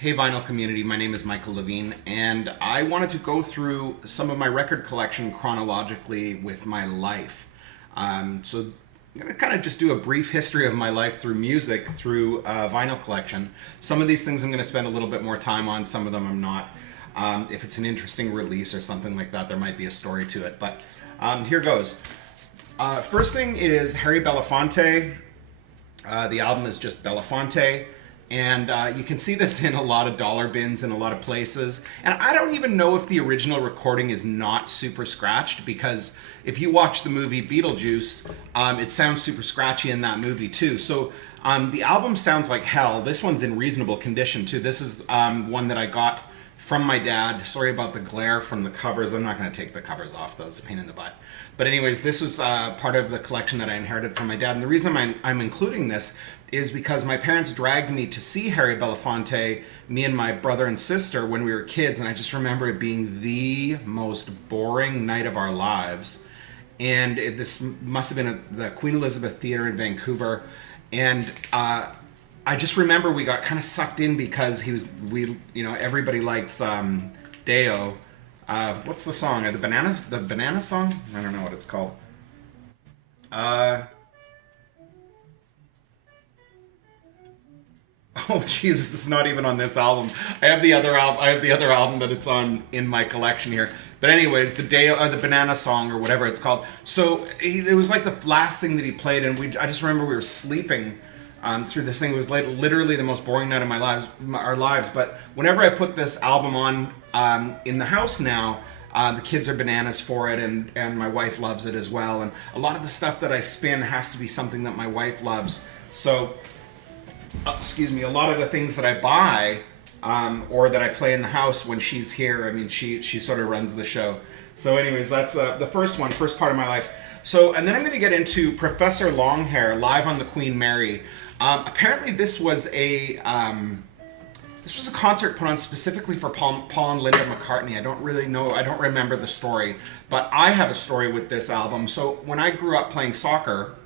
Hey vinyl community, my name is Michael Levine, and I wanted to go through some of my record collection chronologically with my life. So I'm going to kind of just do a brief history of my life through music, through vinyl collection. Some of these things I'm going to spend a little bit more time on, some of them I'm not. If it's an interesting release or something like that, there might be a story to it, but here goes. First thing is Harry Belafonte. The album is just Belafonte. And you can see this in a lot of dollar bins in a lot of places. And I don't even know if the original recording is not super scratched, because if you watch the movie Beetlejuice, it sounds super scratchy in that movie too. So the album sounds like hell. This one's in reasonable condition too. This is one that I got from my dad. Sorry about the glare from the covers. I'm not going to take the covers off, though. It's a pain in the butt. But anyways, this was part of the collection that I inherited from my dad. And the reason I'm including this is because my parents dragged me to see Harry Belafonte, me and my brother and sister, when we were kids. And I just remember it being the most boring night of our lives. And this must have been at the Queen Elizabeth Theatre in Vancouver. And I just remember we got kind of sucked in because everybody likes Deo. What's the song? The banana song? I don't know what it's called. Oh Jesus, it's not even on this album. I have the other album that it's on in my collection here. But anyways, the banana song or whatever it's called. So it was like the last thing that he played, and I just remember we were sleeping through this thing. It was like literally the most boring night of our lives. But whenever I put this album on in the house now, the kids are bananas for it, and my wife loves it as well. And a lot of the stuff that I spin has to be something that my wife loves. So, a lot of the things that I buy or that I play in the house when she's here, I mean, she sort of runs the show. So anyways, that's the first part of my life. So, and then I'm going to get into Professor Longhair live on the Queen Mary. Apparently this was a concert put on specifically for Paul and Linda McCartney. I don't really know, I don't remember the story, but I have a story with this album. So when I grew up playing soccer,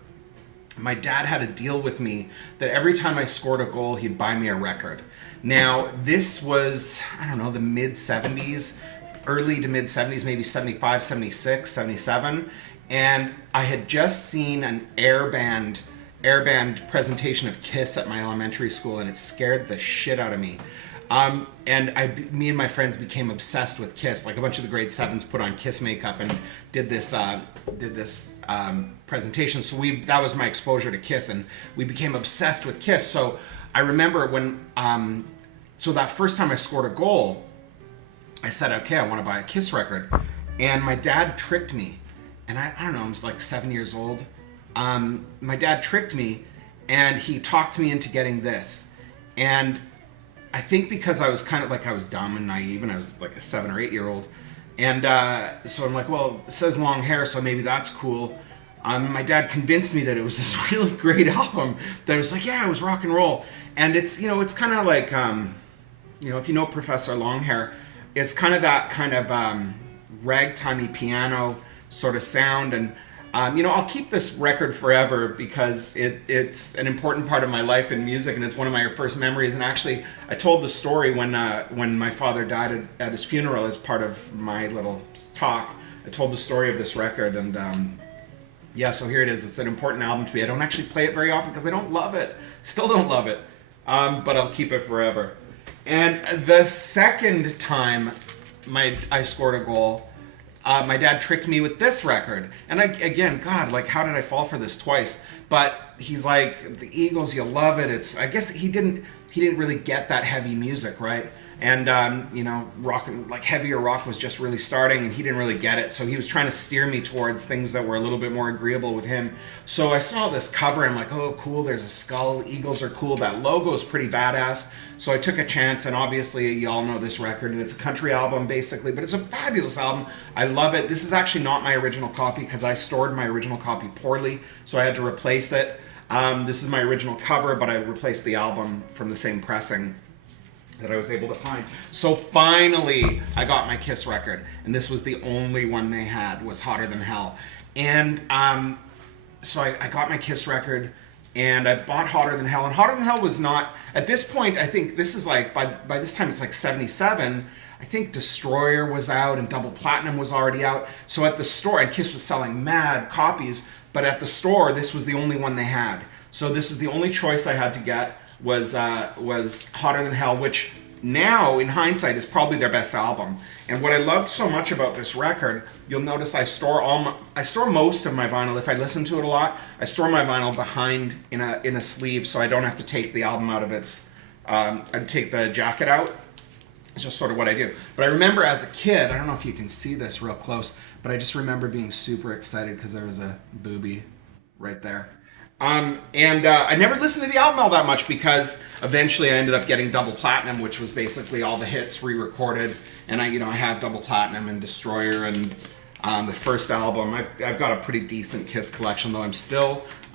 my dad had a deal with me that every time I scored a goal, he'd buy me a record. Now, this was, I don't know, the mid-70s, early to mid-70s, maybe 75, 76, 77. And I had just seen an air band presentation of Kiss at my elementary school, and it scared the shit out of me. Me and my friends became obsessed with Kiss. Like a bunch of the grade 7s put on Kiss makeup and did this presentation. So that was my exposure to Kiss, and we became obsessed with Kiss. So I remember when, so that first time I scored a goal, I said, okay, I want to buy a Kiss record. And my dad tricked me. And I don't know, I was like 7 years old. My dad tricked me, and he talked me into getting this. And I think because I was kind of like, I was dumb and naive, and I was like a 7 or 8 year old. And so I'm like, well, it says long hair, so maybe that's cool. My dad convinced me that it was this really great album. That I was like, yeah, it was rock and roll. And it's, it's kind of like, if you know Professor Longhair, it's kind of that kind of ragtimey piano sort of sound. And I'll keep this record forever because it's an important part of my life in music, and it's one of my first memories. And actually, I told the story when my father died at his funeral as part of my little talk. I told the story of this record, and so here it is. It's an important album to me. I don't actually play it very often because I don't love it. Still don't love it, but I'll keep it forever. And the second time I scored a goal, my dad tricked me with this record. And again, God, like, how did I fall for this twice? But he's like, the Eagles, you'll love it. I guess he didn't really get that heavy music, right? And, rock, like heavier rock was just really starting, and he didn't really get it. So he was trying to steer me towards things that were a little bit more agreeable with him. So I saw this cover, and I'm like, oh, cool, there's a skull. Eagles are cool. That logo is pretty badass. So I took a chance, and obviously y'all know this record, and it's a country album basically, but it's a fabulous album. I love it. This is actually not my original copy because I stored my original copy poorly, so I had to replace it. This is my original cover, but I replaced the album from the same pressing that I was able to find. So finally, I got my Kiss record, and this was the only one they had, was Hotter Than Hell. And so I got my Kiss record. and I bought Hotter Than Hell. And Hotter Than Hell was not, at this point, I think this is like, by this time it's like 77, I think Destroyer was out and Double Platinum was already out. So at the store, and Kiss was selling mad copies, but at the store, this was the only one they had. So this is the only choice I had to get was Hotter Than Hell, which now, in hindsight, is probably their best album. And what I loved so much about this record, you'll notice I store most of my vinyl. If I listen to it a lot, I store my vinyl behind in a sleeve, so I don't have to take the album out of its. I take the jacket out. It's just sort of what I do. But I remember as a kid, I don't know if you can see this real close, but I just remember being super excited because there was a boobie right there. I never listened to the album all that much because eventually I ended up getting Double Platinum, which was basically all the hits re-recorded. And I have Double Platinum and Destroyer and the first album. I've got a pretty decent Kiss collection, though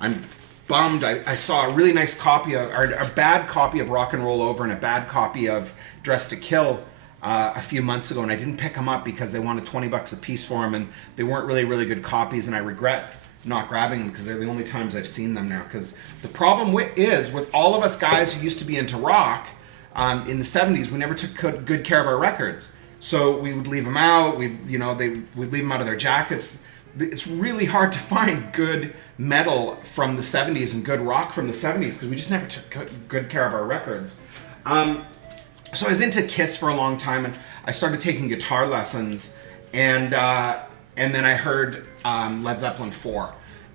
I'm bummed. I saw a really nice copy of, or a bad copy of Rock and Roll Over and a bad copy of Dress to Kill a few months ago, and I didn't pick them up because they wanted $20 a piece for them, and they weren't really good copies, and I regret not grabbing them because they're the only times I've seen them now. Because the problem is with all of us guys who used to be into rock in the 70s, we never took good care of our records. So we would leave them out. We'd leave them out of their jackets. It's really hard to find good metal from the 70s and good rock from the 70s because we just never took good care of our records. So I was into Kiss for a long time, and I started taking guitar lessons, and then I heard Led Zeppelin 4.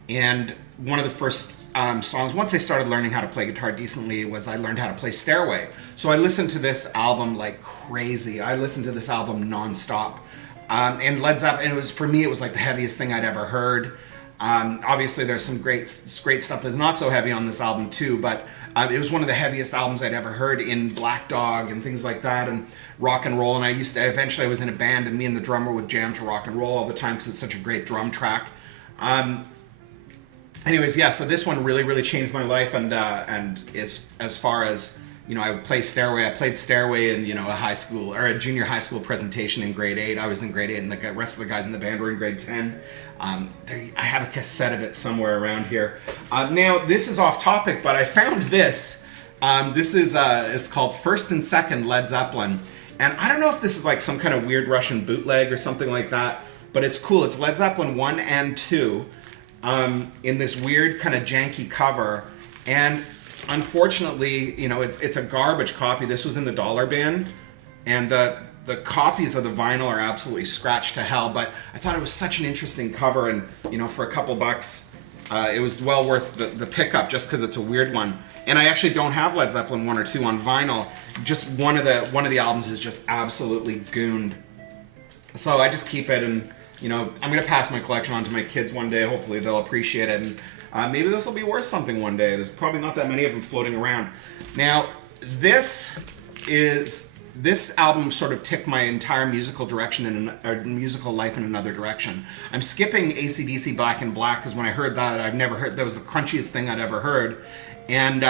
And one of the first songs, once I started learning how to play guitar decently, was I learned how to play Stairway. So I listened to this album like crazy. I listened to this album nonstop. And Led Zeppelin, for me, it was like the heaviest thing I'd ever heard. Obviously, there's some great stuff that's not so heavy on this album too, but it was one of the heaviest albums I'd ever heard in Black Dog and things like that, and rock and roll. And eventually I was in a band, and me and the drummer would jam to rock and roll all the time because it's such a great drum track. Anyways, yeah, so this one really changed my life, and as far as, I would play Stairway. I played Stairway in, a high school or a junior high school presentation in grade 8. I was in grade 8, and the rest of the guys in the band were in grade 10. I have a cassette of it somewhere around here. Now, this is off topic, but I found this. This is, it's called First and Second Led Zeppelin. And I don't know if this is like some kind of weird Russian bootleg or something like that, but it's cool. It's Led Zeppelin 1 and 2 in this weird kind of janky cover. And unfortunately, it's a garbage copy. This was in the dollar bin, and the copies of the vinyl are absolutely scratched to hell, but I thought it was such an interesting cover, and for a couple bucks, it was well worth the pickup just because it's a weird one. And I actually don't have Led Zeppelin 1 or 2 on vinyl. Just one of the albums is just absolutely gooned. So I just keep it, and I'm gonna pass my collection on to my kids one day. Hopefully they'll appreciate it, and maybe this will be worth something one day. There's probably not that many of them floating around. Now, this album sort of tipped my entire musical direction musical life in another direction. I'm skipping AC/DC Back in Black because when I heard that, that was the crunchiest thing I'd ever heard. And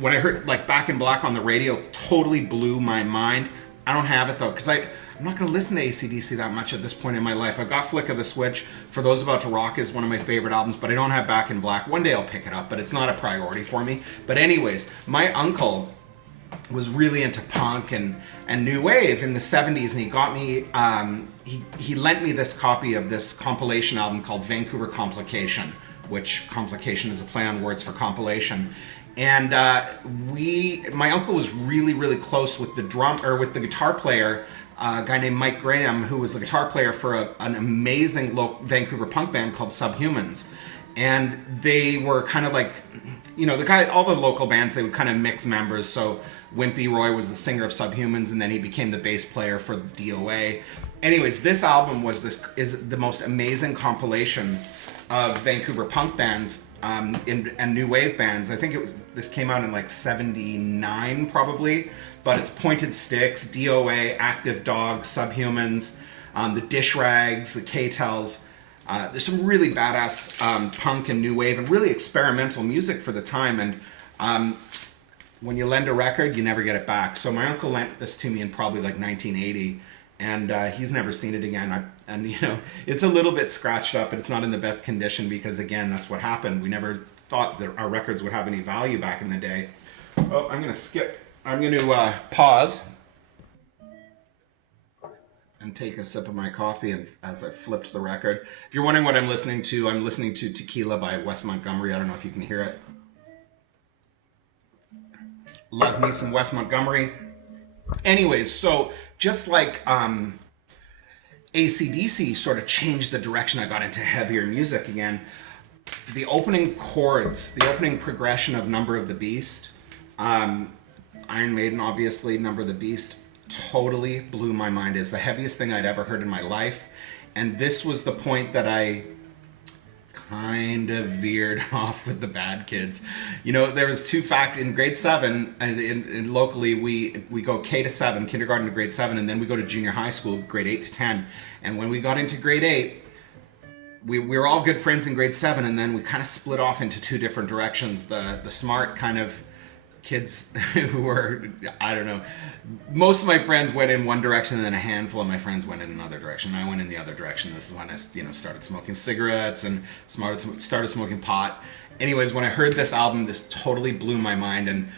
when I heard like Back in Black on the radio, totally blew my mind. I don't have it though, because I'm not going to listen to AC/DC that much at this point in my life. I've got Flick of the Switch. For Those About to Rock is one of my favorite albums, but I don't have Back in Black. One day I'll pick it up, but it's not a priority for me. But anyways, my uncle was really into punk and new wave in the 70s, and he got me, he lent me this copy of this compilation album called Vancouver Complication, which complication is a play on words for compilation. And my uncle was really close with the guitar player, a guy named Mike Graham, who was the guitar player for an amazing Vancouver punk band called Subhumans. And they were kind of like, all the local bands, they would kind of mix members. So Wimpy Roy was the singer of Subhumans, and then he became the bass player for DOA. Anyways, this album is the most amazing compilation of Vancouver punk bands and new wave bands. I think this came out in like 79 probably, but it's Pointed Sticks, DOA, Active Dog, Subhumans, the Dish Rags, the K-Tells. There's some really badass punk and new wave and really experimental music for the time. And when you lend a record, you never get it back. So my uncle lent this to me in probably like 1980. and he's never seen it again. And it's a little bit scratched up, and it's not in the best condition because, again, that's what happened. We never thought that our records would have any value back in the day. Oh, I'm going to pause and take a sip of my coffee as I flipped the record. If you're wondering what I'm listening to Tequila by Wes Montgomery. I don't know if you can hear it. Love me some Wes Montgomery. Anyways, so just like AC/DC sort of changed the direction I got into heavier music again, the opening chords, the opening progression of Number of the Beast, Iron Maiden, obviously, Number of the Beast, totally blew my mind. It's the heaviest thing I'd ever heard in my life. And this was the point that I kind of veered off with the Bad Kids. There was two factors in grade 7, and in locally we go K to 7, kindergarten to grade 7, and then we go to junior high school, grade 8 to 10. And when we got into grade 8, we were all good friends in grade 7, and then we kind of split off into two different directions. The smart kind of kids who were, I don't know, most of my friends went in one direction, and then a handful of my friends went in another direction. I went in the other direction. This is when I started smoking cigarettes and started smoking pot. Anyways, when I heard this album, this totally blew my mind, and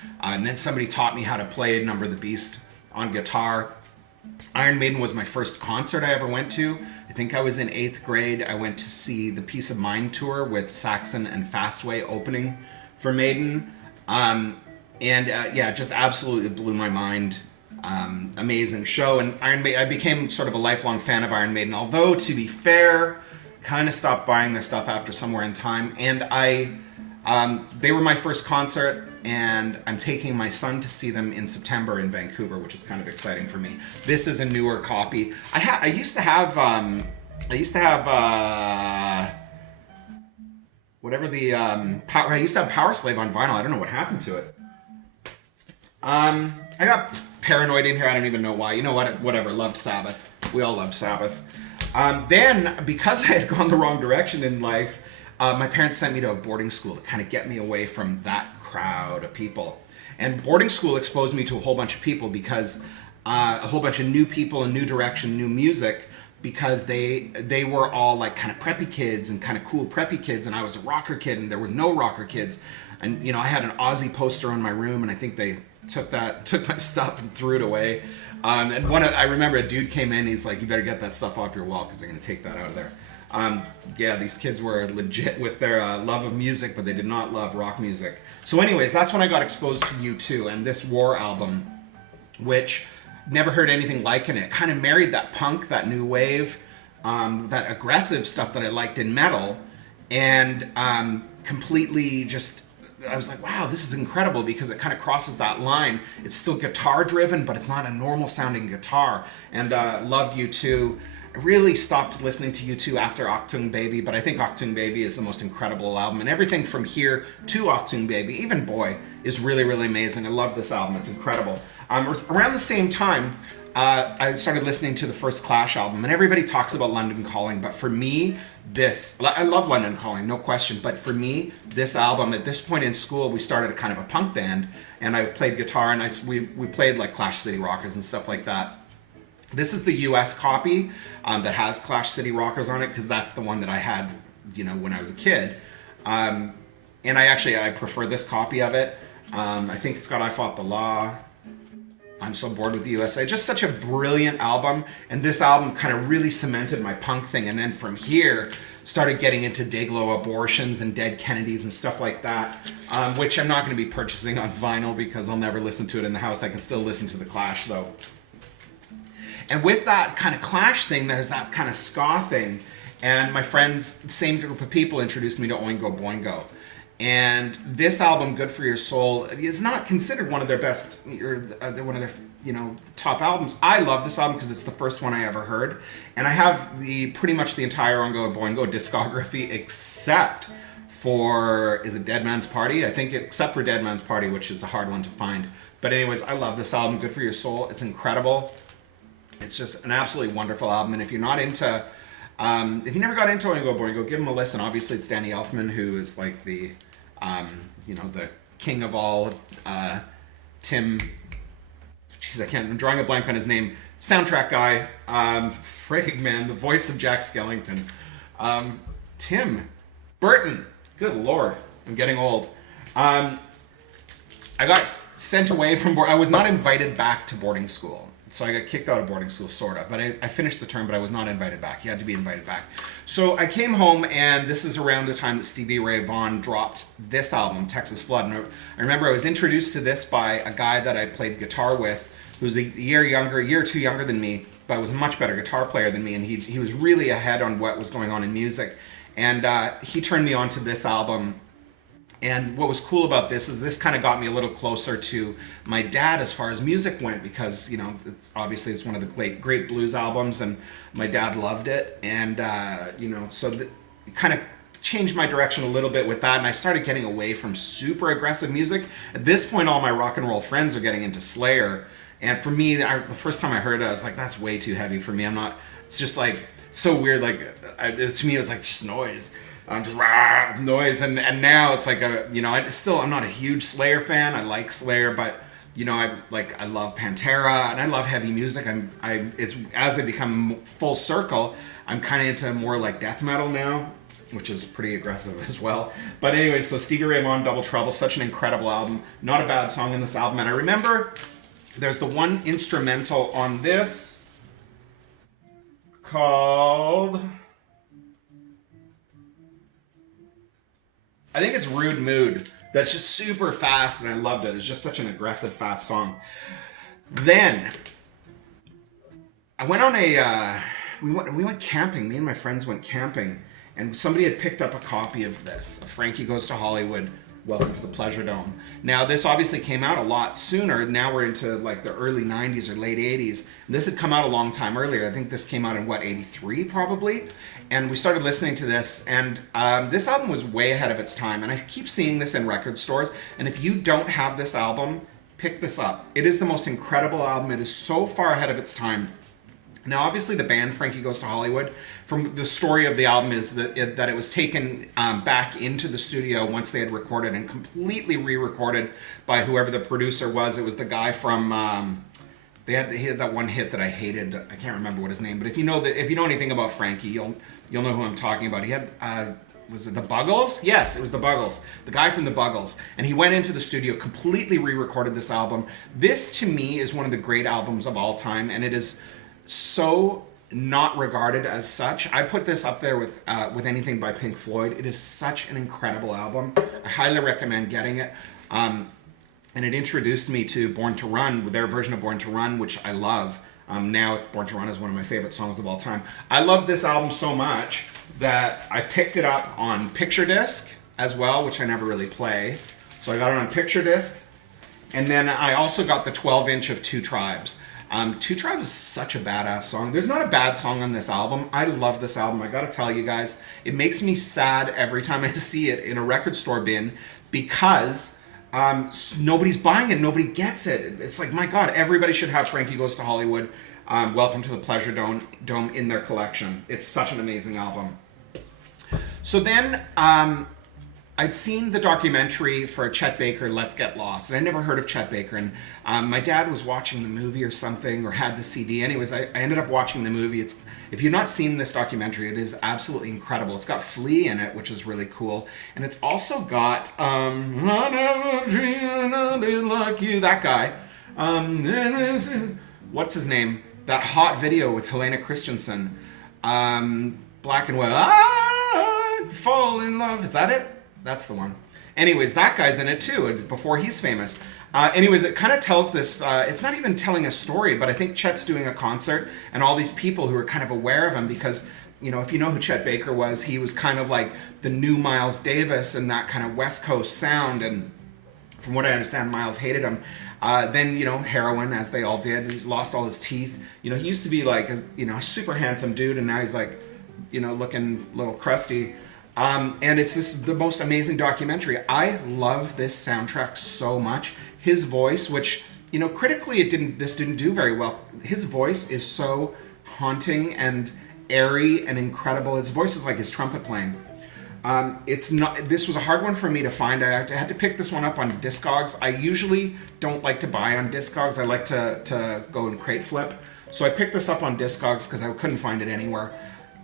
then somebody taught me how to play Number of the Beast on guitar. Iron Maiden was my first concert I ever went to. I think I was in 8th grade. I went to see the Peace of Mind tour with Saxon and Fastway opening for Maiden. Just absolutely blew my mind. Amazing show. And Iron Maiden, I became sort of a lifelong fan of Iron Maiden, although, to be fair, kind of stopped buying their stuff after somewhere in time. And they were my first concert, and I'm taking my son to see them in September in Vancouver, which is kind of exciting for me. This is a newer copy. I used to have Power Slave on vinyl. I don't know what happened to it. I got paranoid in here. I don't even know why. You know what? Whatever. Loved Sabbath. We all loved Sabbath. Then, because I had gone the wrong direction in life, my parents sent me to a boarding school to kind of get me away from that crowd of people. And boarding school exposed me to a whole bunch of people because a whole bunch of new people, a new direction, new music, because they were all like kind of preppy kids and kind of cool preppy kids, and I was a rocker kid, and there were no rocker kids. And I had an Ozzy poster in my room, and I think they took my stuff and threw it away. And I remember a dude came in, he's like, "You better get that stuff off your wall because they're going to take that out of there." These kids were legit with their love of music, but they did not love rock music. So anyways, that's when I got exposed to U2 and this War album, which never heard anything like it. It kind of married that punk, that new wave, that aggressive stuff that I liked in metal, and completely just, I was like, wow, this is incredible because it kind of crosses that line. It's still guitar driven, but it's not a normal sounding guitar. And loved U2. I really stopped listening to U2 after Achtung Baby, but I think Achtung Baby is the most incredible album. And everything from here to Achtung Baby, even Boy, is really, really amazing. I love this album. It's incredible. Around the same time, I started listening to the first Clash album, and everybody talks about London Calling, but for me, I love London Calling, no question, but for me, this album, at this point in school, we started a kind of a punk band, and I played guitar, and we played like Clash City Rockers and stuff like that. This is the US copy that has Clash City Rockers on it, because that's the one that I had, when I was a kid. And I prefer this copy of it. I think it's got I Fought the Law, I'm So Bored with the USA. Just such a brilliant album. And this album kind of really cemented my punk thing. And then from here, started getting into Dayglow Abortions and Dead Kennedys and stuff like that, which I'm not going to be purchasing on vinyl because I'll never listen to it in the house. I can still listen to the Clash though. And with that kind of Clash thing, there's that kind of ska thing. And my friends, same group of people, introduced me to Oingo Boingo. And this album, Good For Your Soul, is not considered one of their best, or one of their, top albums. I love this album because it's the first one I ever heard. And I have pretty much the entire Oingo Boingo discography except for, is it Dead Man's Party? I think except for Dead Man's Party, which is a hard one to find. But anyways, I love this album, Good For Your Soul. It's incredible. It's just an absolutely wonderful album. And if you're not into, if you never got into Oingo Boingo, give them a listen. Obviously, it's Danny Elfman, who is like the king of all Tim Jeez, I'm drawing a blank on his name. Soundtrack guy. Frig, man, the voice of Jack Skellington. Tim Burton. Good Lord, I'm getting old. I got sent away from I was not invited back to boarding school. So I got kicked out of boarding school, sort of. But I finished the term, but I was not invited back. You had to be invited back. So I came home, and this is around the time that Stevie Ray Vaughan dropped this album, Texas Flood. And I remember I was introduced to this by a guy that I played guitar with, who's a year or two younger than me, but was a much better guitar player than me. And he was really ahead on what was going on in music. And he turned me on to this album. And what was cool about this is this kind of got me a little closer to my dad as far as music went, because, you know, obviously it's one of the great blues albums, and my dad loved it. And, you know, so it kind of changed my direction a little bit with that. And I started getting away from super aggressive music. At this point, all my rock and roll friends are getting into Slayer. And for me, the first time I heard it, I was like, that's way too heavy for me. It's just like so weird. Like, to me, it was like just noise. Just noise, and now it's like I'm not a huge Slayer fan. I like Slayer, but you know, I love Pantera and I love heavy music. It's as I become full circle, I'm kind of into more like death metal now, which is pretty aggressive as well. But anyway, so Stevie Ray Vaughan, Double Trouble, such an incredible album. Not a bad song in this album, and I remember there's the one instrumental on this called, I think it's Rude Mood. That's just super fast, and I loved it. It's just such an aggressive, fast song. Then I went on we went camping. Me and my friends went camping, and somebody had picked up a copy of this, of Frankie Goes to Hollywood, Welcome to the Pleasure Dome. Now, this obviously came out a lot sooner. Now we're into like the early 90s or late 80s. And this had come out a long time earlier. I think this came out in 83 probably. And we started listening to this, and this album was way ahead of its time. And I keep seeing this in record stores. And if you don't have this album, pick this up. It is the most incredible album. It is so far ahead of its time. Now, obviously, the band Frankie Goes to Hollywood, from the story of the album is that it was taken back into the studio once they had recorded and completely re-recorded by whoever the producer was. It was the guy from they had that one hit that I hated. I can't remember what his name, but if you know anything about Frankie, you'll know who I'm talking about. He had was it the Buggles? Yes, it was the Buggles. The guy from the Buggles. And he went into the studio, completely re-recorded this album. This, to me, is one of the great albums of all time, and it is so not regarded as such. I put this up there with anything by Pink Floyd. It is such an incredible album. I highly recommend getting it. And it introduced me to Born to Run, their version of Born to Run, which I love. Now Born to Run is one of my favorite songs of all time. I love this album so much that I picked it up on Picture Disc as well, which I never really play. So I got it on Picture Disc. And then I also got the 12-inch of Two Tribes. Two Tribes is such a badass song. There's not a bad song on this album. I love this album. I gotta tell you guys, it makes me sad every time I see it in a record store bin because nobody's buying it. Nobody gets it. It's like, my God, everybody should have Frankie Goes to Hollywood, Welcome to the Pleasure Dome in their collection. It's such an amazing album. So then I'd seen the documentary for Chet Baker, Let's Get Lost, and I never heard of Chet Baker. And my dad was watching the movie or something, or had the CD. Anyways, I ended up watching the movie. If you've not seen this documentary, it is absolutely incredible. It's got Flea in it, which is really cool. And it's also got I Never Dreamed I Did Like You, that guy. What's his name? That hot video with Helena Christensen. Black and White. Fall in Love. Is that it? That's the one. Anyways, that guy's in it too, before he's famous. Anyways, it kind of tells this, it's not even telling a story, but I think Chet's doing a concert, and all these people who are kind of aware of him, because, you know, if you know who Chet Baker was, he was kind of like the new Miles Davis and that kind of West Coast sound, and from what I understand, Miles hated him. Then, you know, heroin, as they all did. He's lost all his teeth. You know, he used to be like, a super handsome dude, and now he's like, you know, looking a little crusty. And it's the most amazing documentary. I love this soundtrack so much. His voice, which, you know, critically this didn't do very well. His voice is so haunting and airy and incredible. His voice is like his trumpet playing. It's not. This was a hard one for me to find. I had to pick this one up on Discogs. I usually don't like to buy on Discogs. I like to go and crate flip. So I picked this up on Discogs because I couldn't find it anywhere.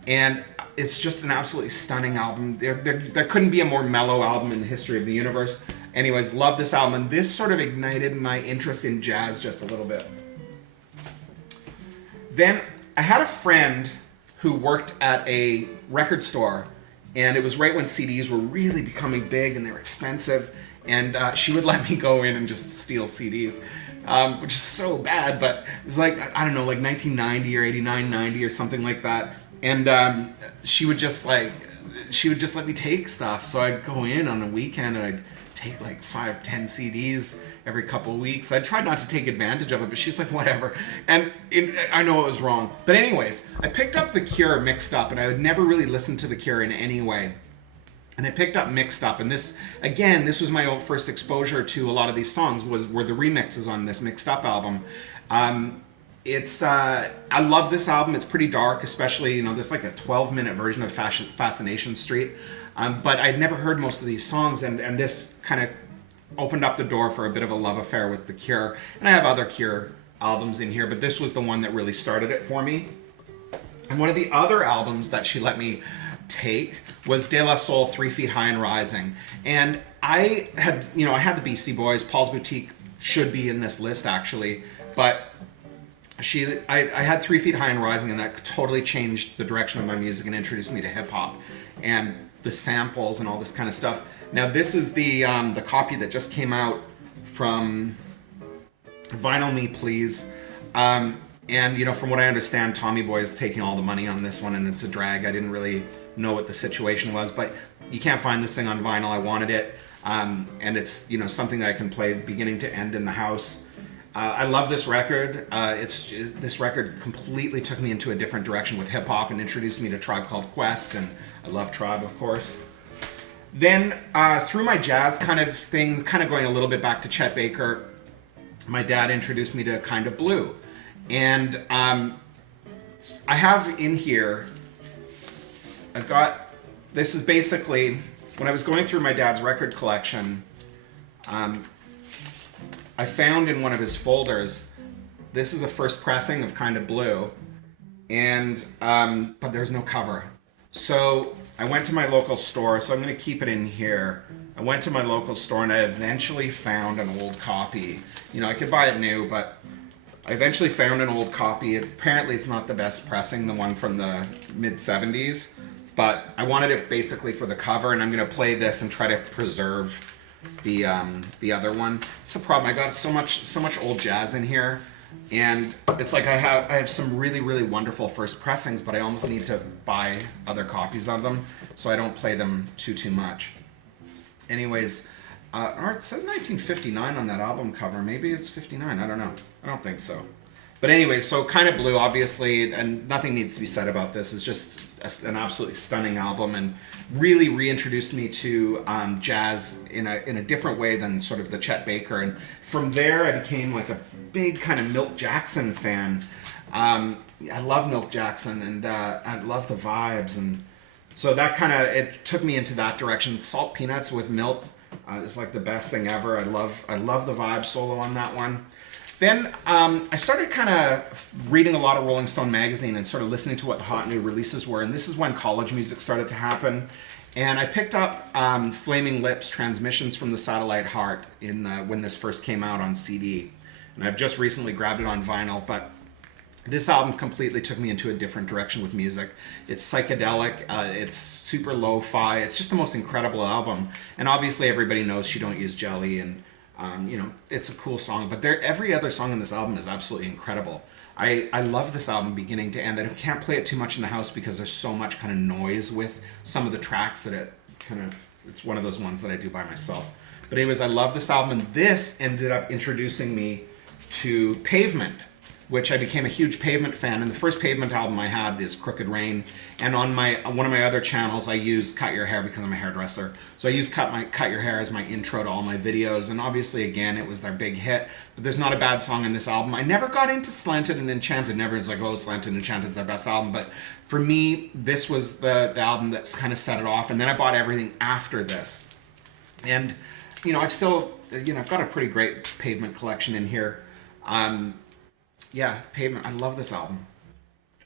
And it's just an absolutely stunning album. There couldn't be a more mellow album in the history of the universe. Anyways, love this album. And this sort of ignited my interest in jazz just a little bit. Then I had a friend who worked at a record store, and it was right when CDs were really becoming big and they were expensive, and she would let me go in and just steal CDs, which is so bad, but it was like, I don't know, like 1990 or 89, 90 or something like that, and she would just let me take stuff, so I'd go in on a weekend and I'd take like 5-10 CDs every couple of weeks. I tried not to take advantage of it, but she's like, whatever. And I know it was wrong. But anyways, I picked up The Cure Mixed Up, and I would never really listened to The Cure in any way. And I picked up Mixed Up, and this was my own first exposure to a lot of these songs, were the remixes on this Mixed Up album. I love this album. It's pretty dark, especially, there's like a 12-minute version of Fascination Street. But I'd never heard most of these songs, and this kind of opened up the door for a bit of a love affair with The Cure. And I have other Cure albums in here, but this was the one that really started it for me. And one of the other albums that she let me take was De La Soul, 3 Feet High and Rising. And I had the Beastie Boys. Paul's Boutique should be in this list, actually. But I had 3 Feet High and Rising, and that totally changed the direction of my music and introduced me to hip-hop and the samples and all this kind of stuff. Now, this is the copy that just came out from Vinyl Me Please. And, from what I understand, Tommy Boy is taking all the money on this one, and it's a drag. I didn't really know what the situation was, but you can't find this thing on vinyl. I wanted it. And it's, something that I can play beginning to end in the house. I love this record. This record completely took me into a different direction with hip-hop and introduced me to Tribe Called Quest, and I love Tribe, of course. Then, through my jazz kind of thing, kind of going a little bit back to Chet Baker, my dad introduced me to Kind of Blue. And I have in here, this is basically, when I was going through my dad's record collection, I found in one of his folders, this is a first pressing of Kind of Blue, and but there's no cover. So I went to my local store, so I'm going to keep it in here. I went to my local store and I eventually found an old copy. I could buy it new, but I eventually found an old copy. Apparently it's not the best pressing, the one from the mid-70s, but I wanted it basically for the cover, and I'm going to play this and try to preserve the other one. It's a problem. I got so much old jazz in here, and it's like I have some really, really wonderful first pressings, but I almost need to buy other copies of them so I don't play them too much. Anyways, it says 1959 on that album cover. Maybe it's 59. I don't know. I don't think so. But anyways, so Kind of Blue, obviously, and nothing needs to be said about this. It's just an absolutely stunning album, and really reintroduced me to jazz in a different way than sort of the Chet Baker. And from there, I became like a big kind of Milt Jackson fan. I love Milt Jackson, and I love the vibes, and so that it took me into that direction. Salt Peanuts with Milt is like the best thing ever. I love the vibe solo on that one. Then I started kind of reading a lot of Rolling Stone magazine and sort of listening to what the hot new releases were. And this is when college music started to happen. And I picked up Flaming Lips, Transmissions from the Satellite Heart when this first came out on CD. And I've just recently grabbed it on vinyl, but this album completely took me into a different direction with music. It's psychedelic, it's super lo-fi, it's just the most incredible album. And obviously everybody knows She Don't Use Jelly, and it's a cool song, but every other song on this album is absolutely incredible. I love this album beginning to end. I can't play it too much in the house because there's so much kind of noise with some of the tracks that it's one of those ones that I do by myself. But anyways, I love this album, and this ended up introducing me to Pavement. which I became a huge Pavement fan. And the first Pavement album I had is Crooked Rain. And on one of my other channels, I use Cut Your Hair because I'm a hairdresser. So I use Cut Your Hair as my intro to all my videos. And obviously, again, it was their big hit. But there's not a bad song in this album. I never got into Slanted and Enchanted. Never was like, oh, Slanted and Enchanted is their best album. But for me, this was the album that's kind of set it off. And then I bought everything after this. And, you know, I've got a pretty great Pavement collection in here. Yeah, Pavement. I love this album.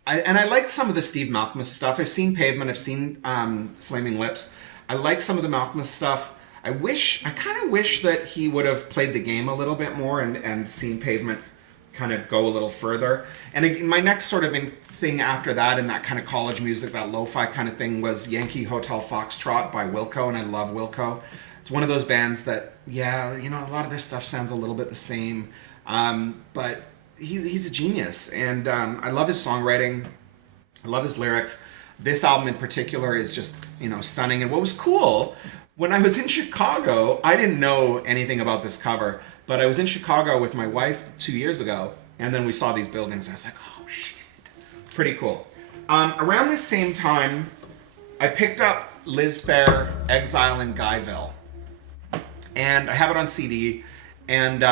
I like some of the Steve Malkmus stuff. I've seen Pavement. I've seen Flaming Lips. I like some of the Malkmus stuff. I kind of wish that he would have played the game a little bit more and seen Pavement kind of go a little further. And again, my next sort of thing after that, in that kind of college music, that lo-fi kind of thing, was Yankee Hotel Foxtrot by Wilco, and I love Wilco. It's one of those bands that, yeah, you know, a lot of their stuff sounds a little bit the same, but he's a genius, and I love his songwriting. I love his lyrics. This album in particular is just, you know, stunning. And what was cool, when I was in Chicago, I didn't know anything about this cover, but I was in Chicago with my wife 2 years ago, and then we saw these buildings. I was like, oh shit, pretty cool. Around this same time, I picked up Liz Phair, Exile in Guyville, and I have it on CD. And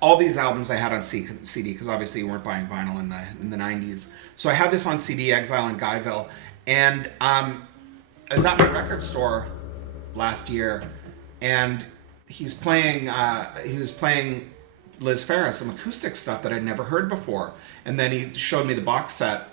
all these albums I had on CD, because obviously you weren't buying vinyl in the 90s. So I had this on CD, Exile in Guyville. And I was at my record store last year, and he was playing Liz Phair, some acoustic stuff that I'd never heard before. And then he showed me the box set.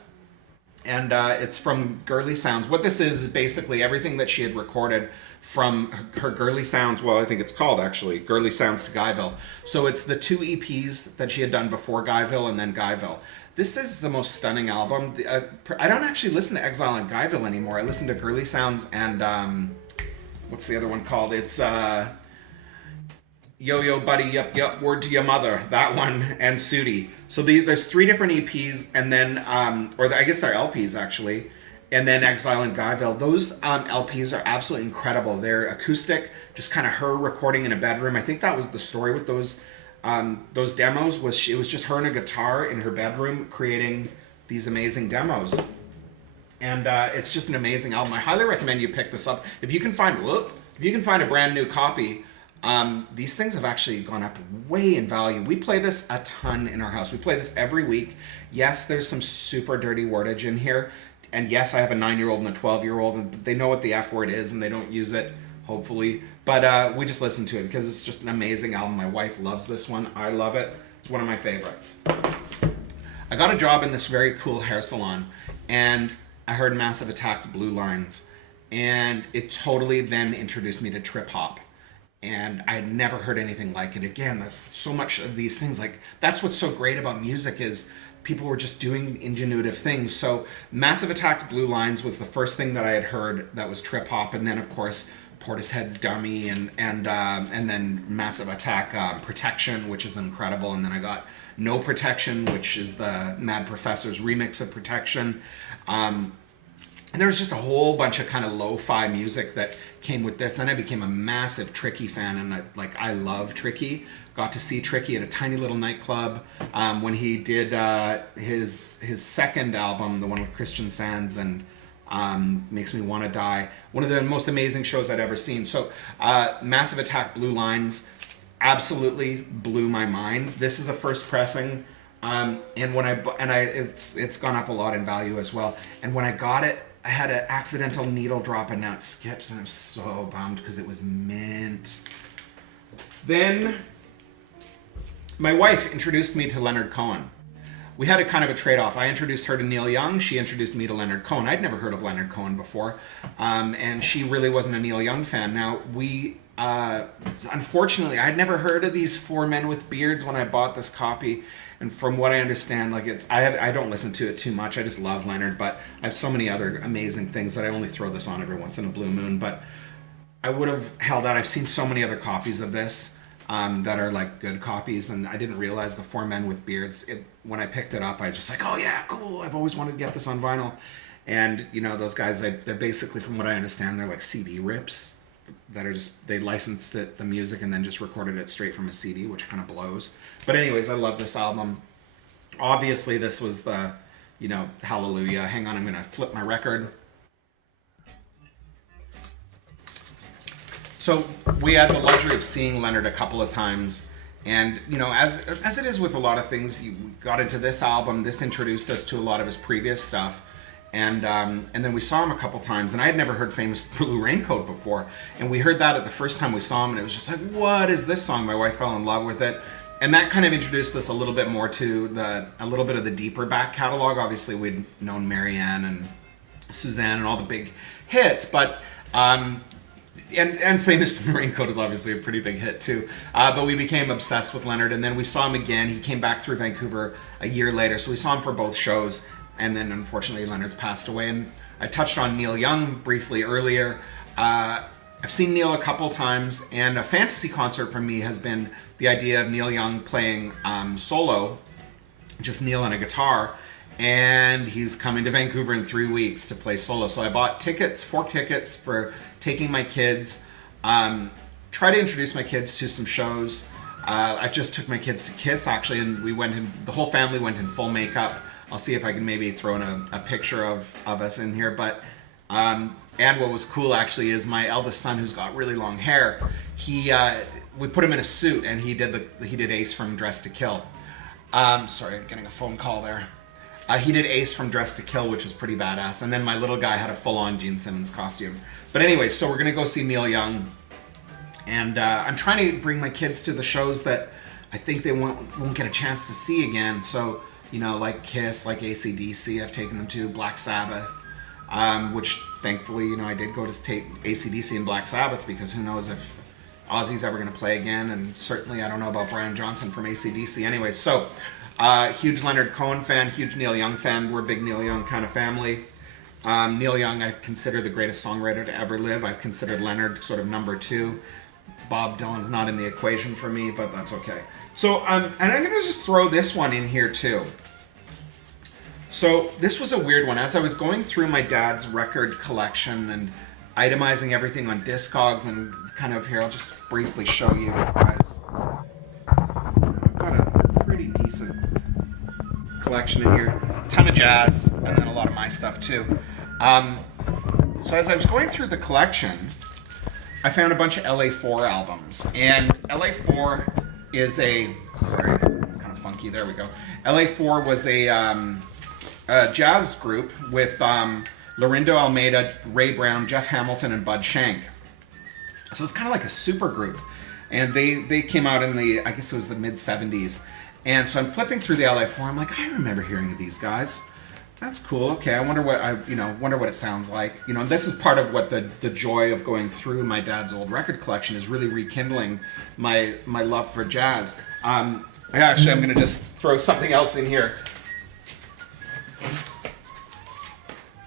And it's from Girly Sounds. What this is basically everything that she had recorded from her Girly Sounds, well, I think it's called actually, Girly Sounds to Guyville. So it's the 2 EPs that she had done before Guyville and then Guyville. This is the most stunning album. I don't actually listen to Exile and Guyville anymore. I listen to Girly Sounds and, what's the other one called? It's Yo Yo Buddy, Yup, Word to Your Mother, that one, and Sooty. So there's 3 different EPs, and then, I guess they're LPs actually, and then Exile in Guyville. Those LPs are absolutely incredible. They're acoustic, just kind of her recording in a bedroom. I think that was the story with those demos, it was just her and a guitar in her bedroom creating these amazing demos. And it's just an amazing album. I highly recommend you pick this up. If you can find a brand new copy, these things have actually gone up way in value. We play this a ton in our house. We play this every week. Yes, there's some super dirty wordage in here. And yes, I have a 9-year-old and a 12-year-old, and they know what the F word is, and they don't use it, hopefully. But we just listen to it because it's just an amazing album. My wife loves this one. I love it. It's one of my favorites. I got a job in this very cool hair salon, and I heard Massive Attack's Blue Lines, and it totally then introduced me to trip hop. And I had never heard anything like it. Again, there's so much of these things. Like, that's what's so great about music, is people were just doing ingenuitive things. So Massive Attack's Blue Lines was the first thing that I had heard that was trip hop, and then of course Portishead's Dummy, and then Massive Attack Protection, which is incredible, and then I got No Protection, which is the Mad Professor's remix of Protection. And there was just a whole bunch of kind of lo-fi music that came with this. Then I became a massive Tricky fan, and I love Tricky. Got to see Tricky at a tiny little nightclub when he did his second album, the one with Christian Sands and Makes Me Wanna Die. One of the most amazing shows I'd ever seen. So Massive Attack Blue Lines absolutely blew my mind. This is a first pressing. And it's gone up a lot in value as well. And when I got it, I had an accidental needle drop in Nat Skips, and I'm so bummed because it was mint. Then my wife introduced me to Leonard Cohen. We had a kind of a trade-off. I introduced her to Neil Young. She introduced me to Leonard Cohen. I'd never heard of Leonard Cohen before, and she really wasn't a Neil Young fan. Now, unfortunately, I'd never heard of these 4 men with beards when I bought this copy. And from what I understand, I don't listen to it too much. I just love Leonard, but I have so many other amazing things that I only throw this on every once in a blue moon. But I would have held out. I've seen so many other copies of this that are like good copies, and I didn't realize the 4 men with beards. When I picked it up, I just like, oh yeah, cool. I've always wanted to get this on vinyl. And you know, those guys, they're basically, from what I understand, they're like CD rips that are just, they licensed the music and then just recorded it straight from a CD, which kind of blows. But anyways, I love this album. Obviously, this was the, Hallelujah. Hang on, I'm going to flip my record. So we had the luxury of seeing Leonard a couple of times. And, as it is with a lot of things, you got into this album. This introduced us to a lot of his previous stuff. And then we saw him a couple times, and I had never heard Famous Blue Raincoat before. And we heard that at the first time we saw him, and it was just like, what is this song? My wife fell in love with it. And that kind of introduced us a little bit more to a little bit of the deeper back catalog. Obviously, we'd known Marianne and Suzanne and all the big hits, but and Famous Blue Raincoat is obviously a pretty big hit too. But we became obsessed with Leonard, and then we saw him again. He came back through Vancouver a year later, so we saw him for both shows. And then unfortunately, Leonard's passed away. And I touched on Neil Young briefly earlier. I've seen Neil a couple times, and a fantasy concert for me has been the idea of Neil Young playing solo, just Neil and a guitar. And he's coming to Vancouver in 3 weeks to play solo. So I bought 4 tickets for taking my kids. Try to introduce my kids to some shows. I just took my kids to Kiss, actually, and the whole family went in full makeup. I'll see if I can maybe throw in a picture of us in here. But and what was cool actually is my eldest son, who's got really long hair, we put him in a suit, and he did Ace from Dressed to Kill. Sorry, I'm getting a phone call there. He did Ace from Dressed to Kill, which was pretty badass. And then my little guy had a full-on Gene Simmons costume. But anyway, so we're gonna go see Neil Young, and I'm trying to bring my kids to the shows that I think they won't get a chance to see again. So, like Kiss, like AC/DC, I've taken them to Black Sabbath, which thankfully, I did go to take AC/DC and Black Sabbath, because who knows if Ozzy's ever going to play again, and certainly I don't know about Brian Johnson from AC/DC. Anyway, so huge Leonard Cohen fan, huge Neil Young fan. We're a big Neil Young kind of family. Neil Young I consider the greatest songwriter to ever live. I've considered Leonard sort of number 2. Bob Dylan's not in the equation for me, but that's okay. So, and I'm going to just throw this one in here too. So this was a weird one. As I was going through my dad's record collection and itemizing everything on Discogs and kind of, here, I'll just briefly show you guys. I've got a pretty decent collection in here. A ton of jazz, and then a lot of my stuff too. So as I was going through the collection, I found a bunch of LA4 albums. And LA4 is sorry, kind of funky, there we go. LA4 was a jazz group with Lorindo Almeida, Ray Brown, Jeff Hamilton, and Bud Shank. So it's kind of like a super group. And they came out in I guess it was the mid-70s. And so I'm flipping through the LA4, I'm like, I remember hearing of these guys. That's cool. Okay, I wonder what it sounds like. This is part of what the joy of going through my dad's old record collection is, really rekindling my love for jazz. I'm going to just throw something else in here.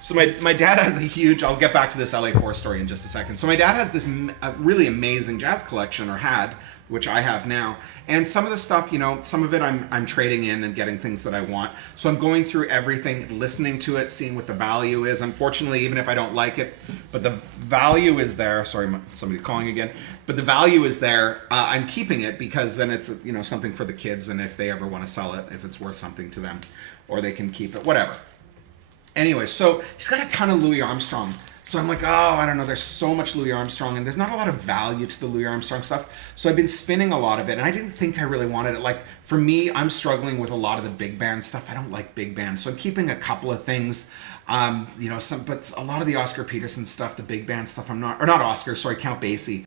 So my dad has a huge, I'll get back to this LA4 story in just a second. So my dad has this really amazing jazz collection, or had, which I have now. And some of the stuff, some of it I'm trading in and getting things that I want. So I'm going through everything, listening to it, seeing what the value is. Unfortunately, even if I don't like it, but the value is there. Sorry, somebody's calling again. But the value is there. I'm keeping it because then it's, something for the kids. And if they ever want to sell it, if it's worth something to them, or they can keep it, whatever. Anyway, so he's got a ton of Louis Armstrong. So I'm like, I don't know, there's so much Louis Armstrong, and there's not a lot of value to the Louis Armstrong stuff. So I've been spinning a lot of it, and I didn't think I really wanted it. Like, for me, I'm struggling with a lot of the big band stuff. I don't like big band. So I'm keeping a couple of things, but a lot of the Oscar Peterson stuff, the big band stuff, Count Basie.